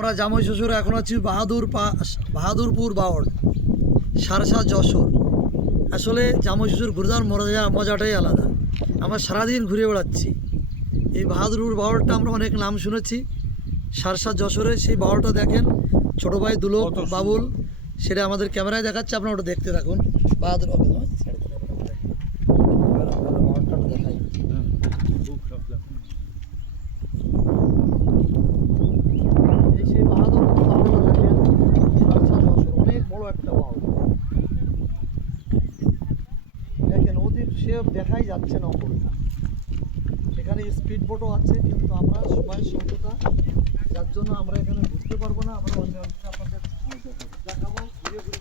আমরা জামাই শ্বশুর এখন আছি বাহাদুরপুর বাওড়, সারসা, যশোর। আসলে জামাই শ্বশুর ঘুরদার মজাটাই আলাদা। আমরা সারাদিন ঘুরে বেড়াচ্ছি। এই বাহাদুরপুর বাওড়টা আমরা অনেক নাম শুনেছি, সারসা যশোরে। সেই বাওড়টা দেখেন, ছোটো ভাই দুলক বাবুল সেটা আমাদের ক্যামেরায় দেখাচ্ছে, আপনারা ওটা দেখতে থাকুন। বাহাদুর দেখাই। অনেক বড় একটা বাউল দেখেন, ওদের সে দেখাই যাচ্ছে না অপরটা। এখানে স্পিড বোটও আছে, কিন্তু আমরা সময়ের স্বল্পতা, যার জন্য আমরা এখানে ঘুরতে পারবো না। আমরা অন্য আপনাদের দেখাবো, ঘুরে ঘুরে